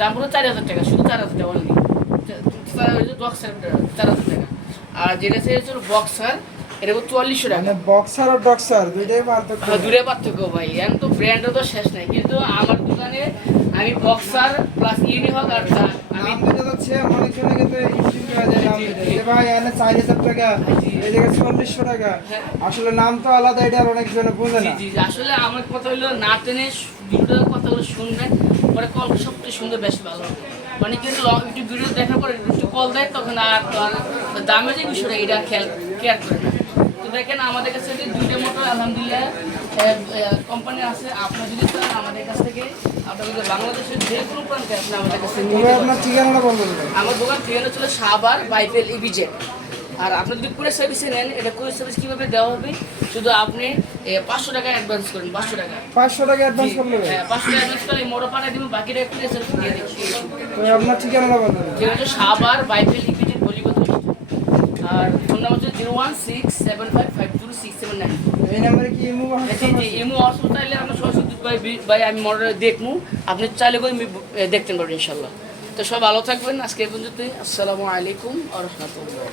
দাম হলো 4000 টাকা, শুধু 4000 টাকা অনলি। বক্সার 4000 টাকা। আর যেটা হচ্ছে বক্সার, এটা 4400 টাকা। মানে বক্সার আর ডক্সার দুইটাই পার্থক্য। হ্যাঁ, দূরে পার্থক্য ভাই, এখন তো ব্র্যান্ডও তো শেষ নাই, কিন্তু আমার দোকানে আমি বক্সার প্লাস ইউনিহক আর আমি নাম দিতে যাচ্ছে অনেক সময় কিন্তু ইনস্টিং করা যায় নাম দিতে, যে ভাই এখানে 4000 টাকা, এই জায়গায় 4400 টাকা। আসলে নাম তো আলাদা, এটা আর অনেক জনে বোঝে জি না। জি জি, আসলে আমার কথা হলো না টেনে ভিডিওর কথাগুলো শুনবেন, পরে কল সবচেয়ে সুন্দর বেশি ভালো হবে। মানে কিন্তু একটু ভিডিও দেখার পরে একটু কল দেয়, তখন আর তো আর দামের যে বিষয়টা এটা কেয়ার করে না। তো দেখেন আমাদের কাছে যে দুইটা মোটর আলহামদুলিল্লাহ কোম্পানি আছে। আপনার যদি চান আমাদের কাছ থেকে, আপনাদের বাংলাদেশের যে কোনো প্রান্তে আপনি আমাদের কাছে নিয়ে তবে নিতে আপনার পারেন। ঠিকানাটা বলবেন ভাই। আমার দোকান ঠিকানা ছিল সাভার বাইফেল ইভিজেড। আর আপনি যদি কুরিয়ার সার্ভিসে নেন, এটা কুরিয়ার সার্ভিস কীভাবে দেওয়া হবে, শুধু আপনি 500 টাকা অ্যাডভান্স করেন, 500 টাকা। 500 টাকা অ্যাডভান্স করলে ভাই। হ্যাঁ, 500 টাকা অ্যাডভান্স করে মোটর পাঠিয়ে দিব, বাকিটা কুরিয়ার সার্ভিস দিয়ে দিচ্ছি। তবে আপনার ঠিকানাটা বলবেন। ঠিক আছে, সাভার বাইফেল ইভিজেড গলিগত। আর ফোন নাম্বার হচ্ছে 01675526799। এই নাম্বারে কি ইমো জি জি, ইমো হোয়াটসঅ্যাপ চাইলে আমরা সরাসরি ভাই আমি মডেল দেখবো, আপনি চাইলে করে দেখতে পারবেন ইনশাল্লাহ। তো সব ভালো থাকবেন, আজকে এই পর্যন্তই। আসসালামু আলাইকুম ওয়া রাহমাতুল্লাহ।